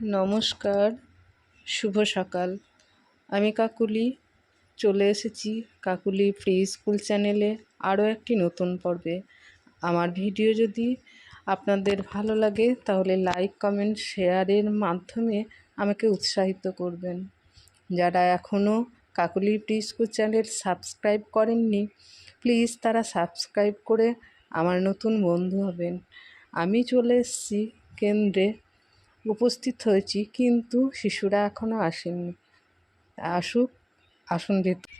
নমস্কার, শুভ সকাল। আমি কাকুলি, চলে এসেছি কাকুলি প্রি স্কুল চ্যানেলে আরও একটি নতুন পর্বে। আমার ভিডিও যদি আপনাদের ভালো লাগে, তাহলে লাইক, কমেন্ট, শেয়ারের মাধ্যমে আমাকে উৎসাহিত করবেন। যারা এখনও Kakuli preschool channel subscribe করেননি, প্লিজ তারা সাবস্ক্রাইব করে আমার নতুন বন্ধু হবেন। আমি চলে এসেছি কেন্দ্রে উপস্থিত হয়েছি, কিন্তু শিশুরা এখনও আসেননি আসুক, আসুন ভেতর।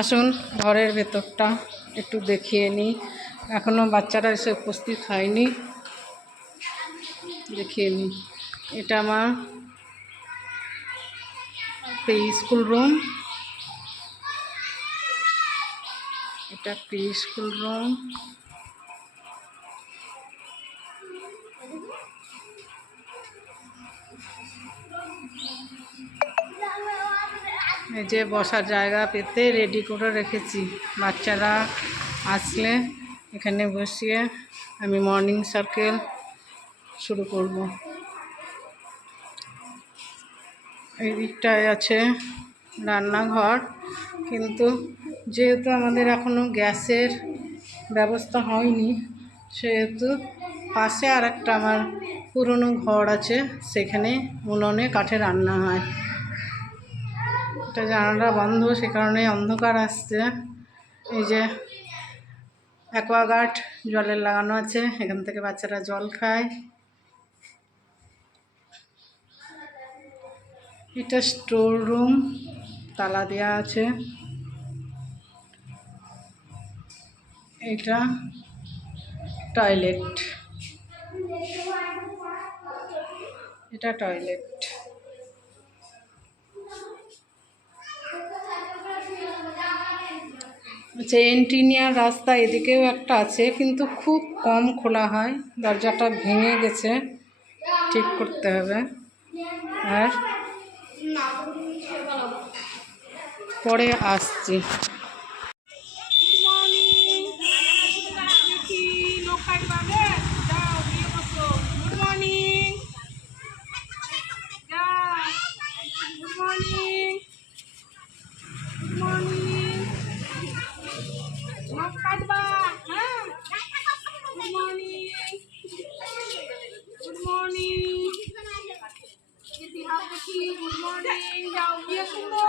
আসুন, ঘরের ভেতরটা একটু দেখিয়ে নিই। এখনও বাচ্চারা এসে উপস্থিত হয়নি। দেখিয়ে নিই। এটা আমার প্রি স্কুল রুম। এটা প্রি স্কুল রুম। এই যে বসার জায়গা পেতে রেডি করে রেখেছি। বাচ্চারা আসলে এখানে বসিয়ে আমি মর্নিং সার্কেল শুরু করব। এই দিকটায় আছে রান্নাঘর, কিন্তু যেহেতু আমাদের এখনও গ্যাসের ব্যবস্থা হয়নি, সেহেতু পাশে আর একটা আমার পুরনো ঘর আছে, সেখানে উনুনে কাঠে রান্না হয়। এটা জানালা বন্ধ, সে কারণে অন্ধকার আসছে। এই যে অ্যাকোয়াগার্ড, জলের লাগানো আছে, এখান থেকে বাচ্চারা জল খায়। এটা স্টোর রুম, তালা দেওয়া আছে। এটা টয়লেট। এটা টয়লেট। আচ্ছা এন্টিনিয়ার রাস্তা এদিকেও একটা আছে, কিন্তু খুব কম খোলা হয়। দরজাটা ভেঙে গেছে, ঠিক করতে হবে। আর পরে আসছি নখ কাটবা হ্যাঁ গুড মর্নিং গুড মর্নিং দেখি গুড মর্নিং যাও গিয়ে সুন্দর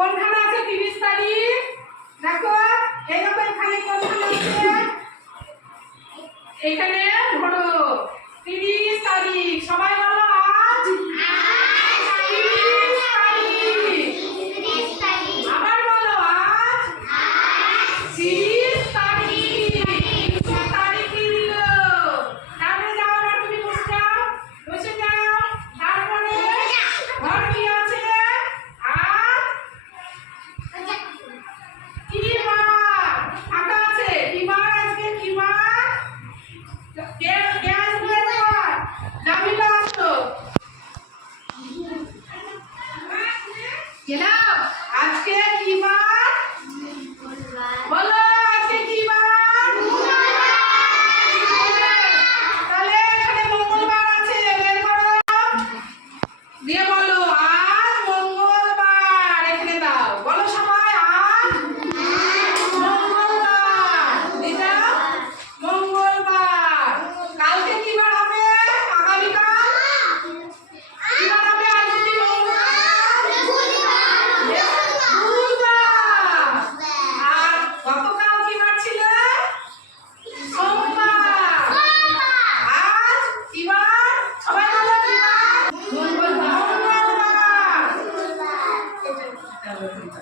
কোনখানে আছে তিরিশ তারিখ দেখো এই খালি কোনখানে আছে? এখানে ধরো তিরিশ তারিখ সবাই বলো।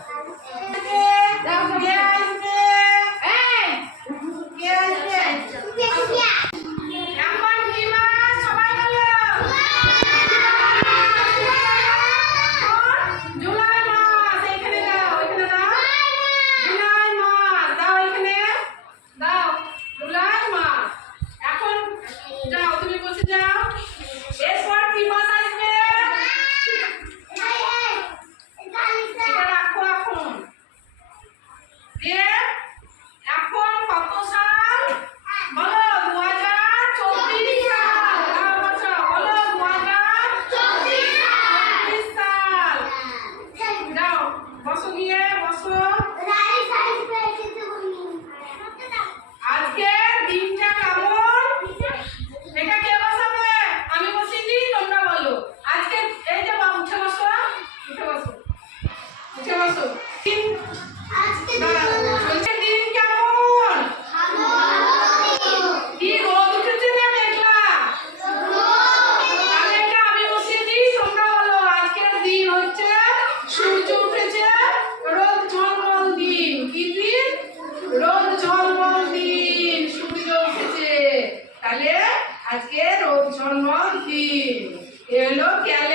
vamos um elogia